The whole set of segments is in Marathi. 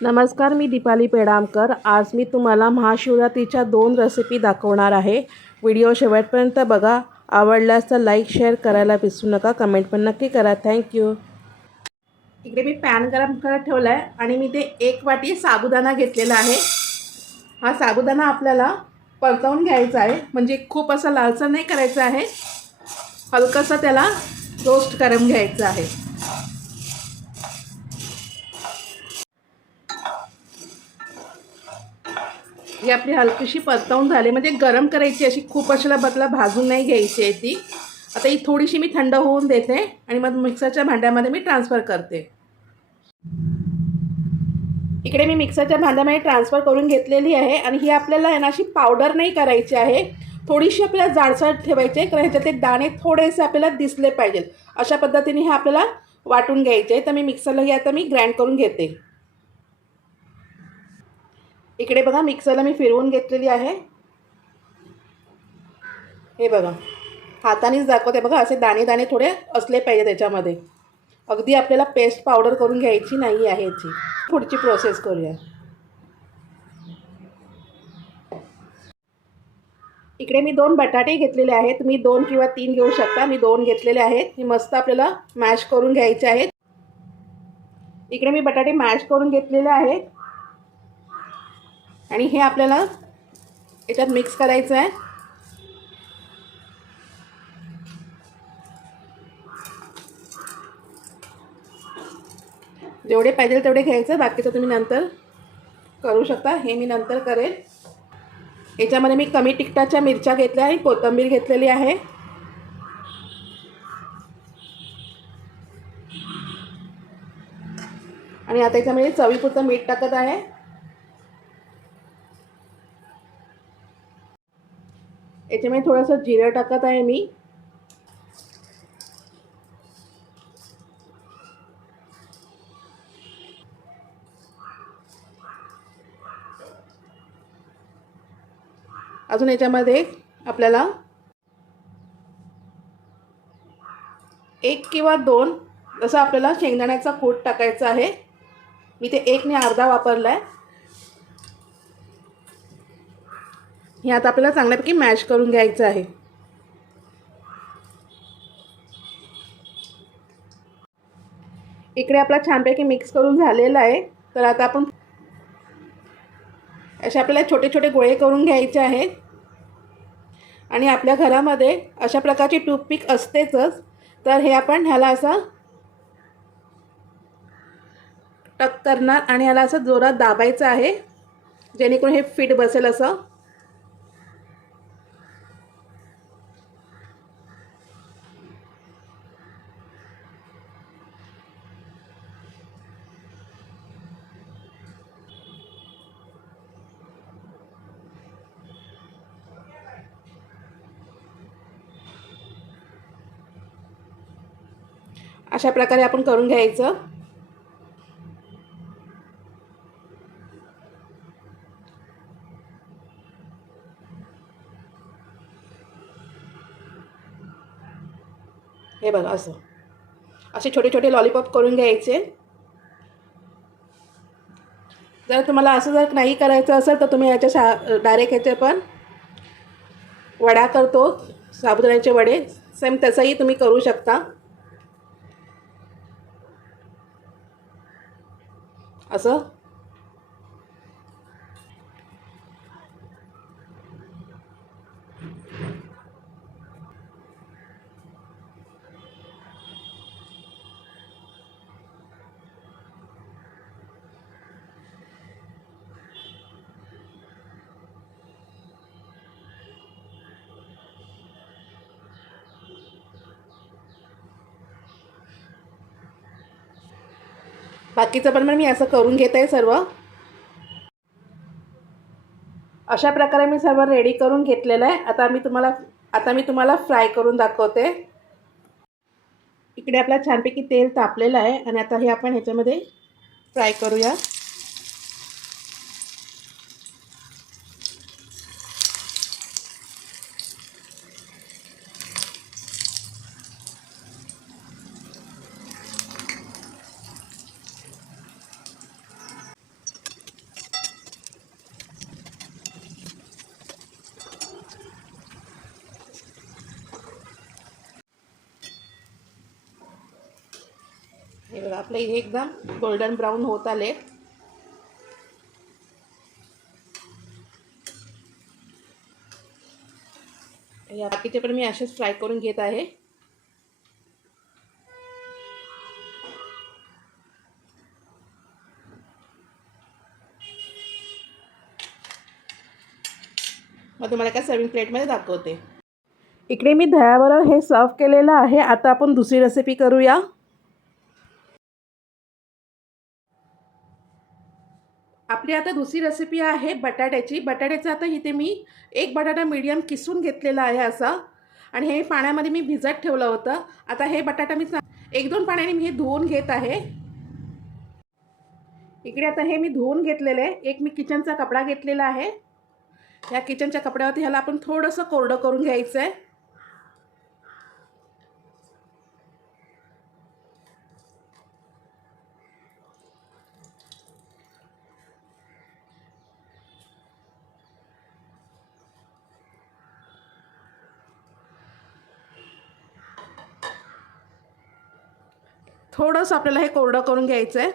नमस्कार मी दीपाली पेडामकर. आज मी तुम्हाला महाशिवरात्रीच्या दोन रेसिपी दाखवणार आहे. व्हिडिओ शेवटपर्यंत बघा. आवडल्यास तर लाईक शेअर करायला विसरू नका. कमेंट पण नक्की करा. थँक्यू इकडे मी पॅन गरम करत ठेवला आहे आणि मी ते एक वाटी साबुदाणा घेतलेला आहे. हा साबुदाणा आपल्याला परतवून घ्यायचा आहे. म्हणजे खूप असा लालसर नाही करायचं आहे. हलकंसं त्याला रोस्ट करून घ्यायचं आहे. ही आपली हलकीशी परतवून झाली. म्हणजे गरम करायची अशी खूप अशाला बदला भाजून नाही घ्यायची आहे ती. आता ही थोडीशी मी थंड होऊन देते आणि मग मिक्सरच्या भांड्यामध्ये मी ट्रान्सफर करते. इकडे मी मिक्सरच्या भांड्यामध्ये ट्रान्सफर करून घेतलेली आहे आणि ही आपल्याला आहे ना अशी पावडर नाही करायची आहे. थोडीशी आपल्याला जाडसर ठेवायची आहे कारण ह्याच्यातले दाणे थोडेसे आपल्याला दिसले पाहिजेत. अशा पद्धतीने हे आपल्याला वाटून घ्यायचे आहे. तर मी मिक्सरला हे आता मी ग्राइंड करून घेते. इकडे बघा मिक्सरला मी फिरवून घेतलेली आहे. हे बघा हातानेच दाखवते बघा असे दाणे दाणे थोडे असले पाहिजे त्याच्यामध्ये. अगदी आपल्याला पेस्ट पावडर करून घ्यायची नाही आहे याची. पुढची प्रोसेस करूया. इकडे मी दोन बटाटे घेतलेले आहेत. तुम्ही दोन किंवा तीन घेऊ शकता. मी दोन घेतलेले आहेत. हे मस्त आपल्याला मॅश करून घ्यायचे आहेत. इकडे मी बटाटे मॅश करून घेतलेले आहेत. आणि हे आपल्याला याच्यात मिक्स करायचं आहे जेवढे पाहिजे तेवढे घ्यायचं बाकीचं तुम्ही नंतर करू शकता. हे मी नंतर करेल याच्यामध्ये मी कमी तिखटाच्या मिरच्या घेतल्या आणि कोथिंबीर घेतलेली आहे. आणि आता याच्यामध्ये चवीपुरतं मीठ टाकत आहे. याच्यामध्ये थोडंसं जिरं टाकत आहे मी. अजून याच्यामध्ये आपल्याला एक किंवा दोन जसं आपल्याला शेंगदाण्याचा कूट टाकायचा आहे मी ते एकने अर्धा वापरला आहे हे आता आपल्याला चांगल्यापैकी मॅश करून घ्यायचं आहे. इकडे आपला छानपैकी मिक्स करून झालेला आहे. तर आता आपण असे आपल्याला छोटे छोटे गोळे करून घ्यायचे आहेत. आणि आपल्या घरामध्ये अशा प्रकारची टूथपिक असतेचच. तर हे आपण ह्याला असं टक करणार आणि ह्याला असं जोरात दाबायचं आहे. जेणेकरून हे फिट बसेल असं. अशा प्रकारे आपण करून घ्यायचं. हे बघा असं. असे छोटे छोटे लॉलीपॉप करून घ्यायचे. जर तुम्हाला असं जर नाही करायचं असेल तर तुम्ही याच्या शा डायरेक्ट ह्याचे पण वडा करतो. साबुदाण्याचे वडे. सेम तसंही तुम्ही करू शकता. असं बाकीचं पण मी असं करून घेत आहे सर्व. अशा प्रकारे मी सर्व रेडी करून घेतलेलं आहे. आता मी तुम्हाला आता मी तुम्हाला फ्राय करून दाखवते. इकडे आपला छानपैकी तेल तापलेलं आहे आणि आता हे आपण ह्याच्यामध्ये फ्राय करूया हे बघा आपले हे एकदम गोल्डन ब्राऊन होत आले या बाकीचे पण मी असेच फ्राय करून घेत आहे. मग तुम्हाला एका सर्विंग प्लेटमध्ये दाखवते. इकडे मी दह्याबरोबर हे सर्व केलेलं आहे. आता आपण दुसरी रेसिपी करूया. आपली आता दुसरी रेसिपी आहे बटाट्याची. बटाट्याचं आता इथे मी एक बटाटा मीडियम किसून घेतलेला आहे असा. आणि हे पाण्यामध्ये मी भिजत ठेवलं होतं. आता हे बटाटा मी चा- एक दोन पाण्याने मी हे धुवून घेत आहे. इकडे आता हे मी धुवून घेतलेलं आहे. एक मी किचनचा कपडा घेतलेला आहे. ह्या किचनच्या कपड्यावरती ह्याला आपण थोडंसं कोरडं करून घ्यायचं आहे थोडंसं आपल्याला हे कोरडं करून घ्यायचं आहे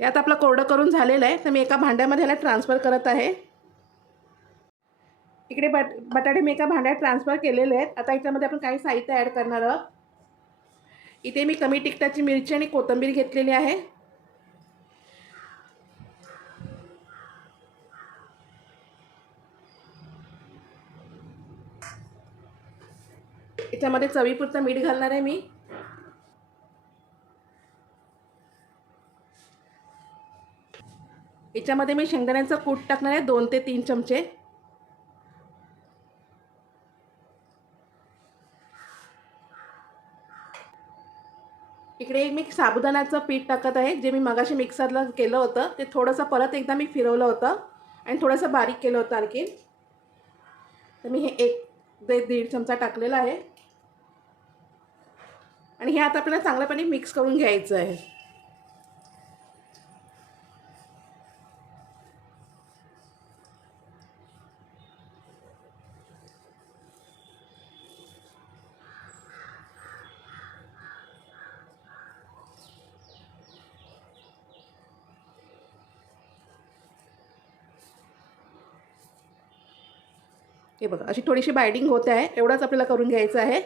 यात आपलं कोरडं करून झालेलं आहे तर मी एका भांड्यामध्ये ह्याला ट्रान्सफर करत आहे. इकडे बट बटाटे मी एका भांड्यात ट्रान्सफर केलेले आहेत. आता याच्यामध्ये आपण काही साहित्य ॲड करणार आहोत. इथे मी कमी तिखटाची मिरची आणि कोथिंबीर घेतलेली आहे. याच्यामध्ये चवीपुरतं मीठ घालणार आहे मी. याच्यामध्ये मी शेंगदाण्याचं कूट टाकणार आहे दोन ते तीन चमचे. इकडे मी साबुदाण्याचं पीठ टाकत आहे जे मी मगाशी मिक्सरला केलं होतं. ते थोडंसं परत एकदा मी फिरवलं होतं आणि थोडंसं बारीक केलं होतं आणखी तर मी हे एक ते दीड चमचा टाकलेला आहे. आणि हे आता आपल्याला चांगल्यापणे मिक्स करून घ्यायचं आहे. हे बघा अशी थोडीशी बायडिंग होत आहे. एवढाच आपल्याला करून घ्यायचं आहे.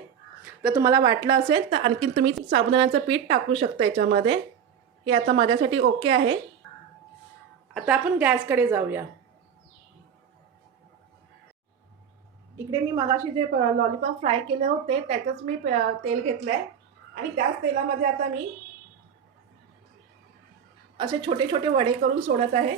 जर तुम्हाला वाटलं असेल तर आणखीन तुम्ही साबुदाण्याचं पीठ टाकू शकता याच्यामध्ये. हे आता माझ्यासाठी ओके आहे. आता आपण गॅसकडे जाऊया. इकडे मी मगाशी जे लॉलीपॉप फ्राय केले होते त्याचंच मी तेल घेतलं आहे आणि त्याच तेलामध्ये आता मी असे छोटे छोटे वडे करून सोडत आहे.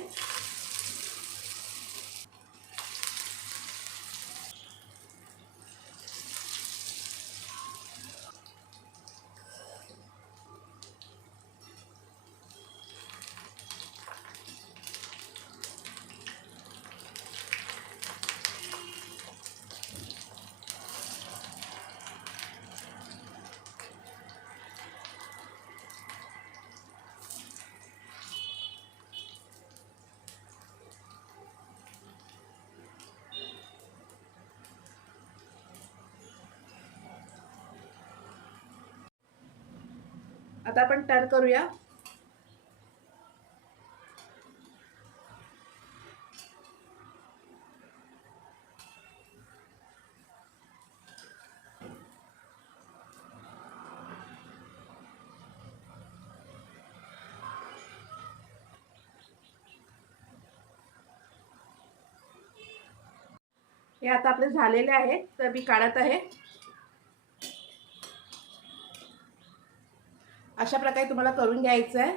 आता आपण टर्न करूया. हे आता आपले झालेले आहेत तर मी काढत आहे. अशा प्रकारे तुम्हाला करून घ्यायचं आहे.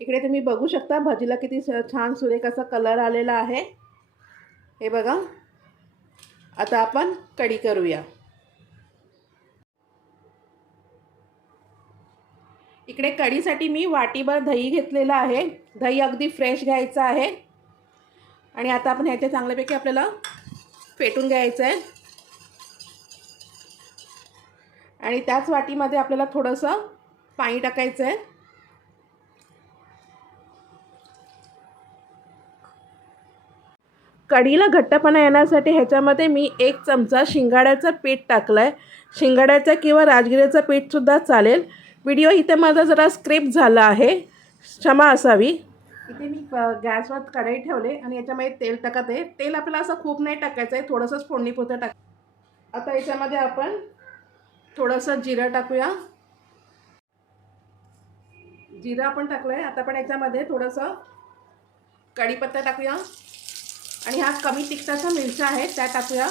इकडे तुम्ही बघू शकता भजीला किती छान सुरेख असा कलर आलेला आहे. हे बघा. आता आपण कढी करूया. इकडे कढीसाठी मी वाटीभर दही घेतलेलं आहे. दही अगदी फ्रेश घ्यायचं आहे. आणि आता आपण ह्याच्या चांगल्यापैकी आपल्याला फेटून घ्यायचं आहे आणि त्याच वाटीमध्ये आपल्याला थोडंसं पाणी टाकायचं आहे कढीला घट्टपणा येण्यासाठी ह्याच्यामध्ये मी एक चमचा शिंगाड्याचं पीठ टाकलं आहे शिंगाड्याचं किंवा राजगिऱ्याचं पीठसुद्धा चालेल. व्हिडिओ इथे माझा जरा स्क्रिप्ट झाला आहे. क्षमा असावी. इथे मी गॅसवर कढई ठेवले आणि याच्यामध्ये तेल टाकत आहे. तेल आपल्याला असं खूप नाही टाकायचं आहे थोडंसंच फोडणीपुरतं टाक. आता याच्यामध्ये आपण थोडंसं जिरं टाकूया. जिरं आपण टाकलं आहे आता आपण याच्यामध्ये थोडंसं कढीपत्ता टाकूया. आणि ह्या कमी तिखटाच्या मिरच्या आहेत त्या टाकूया.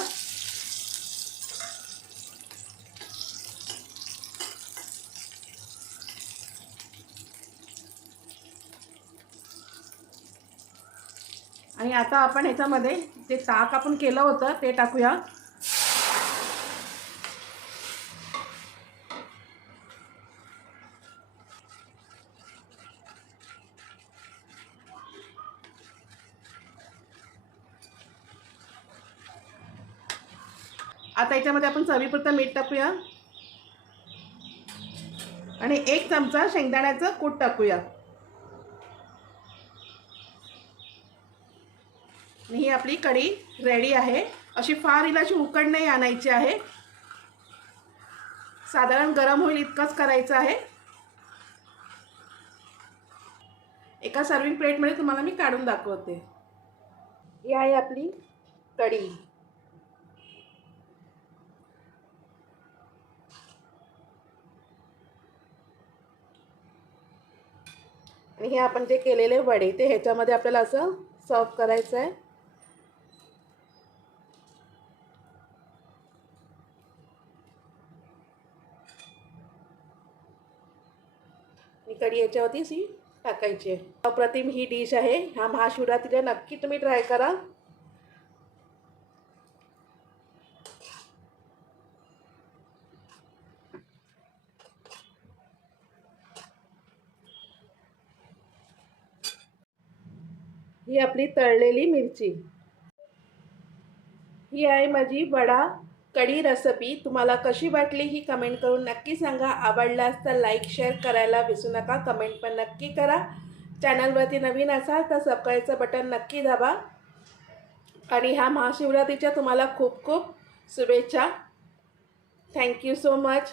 आणि आता आपण ह्याच्यामध्ये जे ताक आपण केलं होतं ते टाकूया. आता याच्यामध्ये आपण चवीपुरतं मीठ टाकूया. आणि एक चमचा शेंगदाण्याचं कूट टाकूया. ही आपली कढी रेडी आहे. अशी फार हिला अशी उकड नाही आणायची आहे. साधारण गरम होईल इतकंच करायचं आहे. एका सर्विंग प्लेटमध्ये तुम्हाला मी काढून दाखवते. ही आहे आपली कढी. आणि हे आपण जे केलेले वडे ते ह्याच्यामध्ये आपल्याला असं सर्व करायचं आहे आणि कढी याच्यावरती ही टाकायची आहे. अप्रतिम ही डिश आहे. ह्या महाशिवरात्रीला नक्की तुम्ही ट्राय करा. ही आपली तळलेली मिरची. ही आहे माझी वडा कढी रेसिपी तुम्हाला कशी वाटली ही कमेंट करून नक्की सांगा. आवडल्यास तर लाईक शेअर करायला विसरू नका. कमेंट पण नक्की करा. चॅनलवरती नवीन असाल तर सबस्क्राईबचं बटन नक्की दाबा. आणि ह्या महाशिवरात्रीच्या तुम्हाला खूप खूप शुभेच्छा. Thank you so much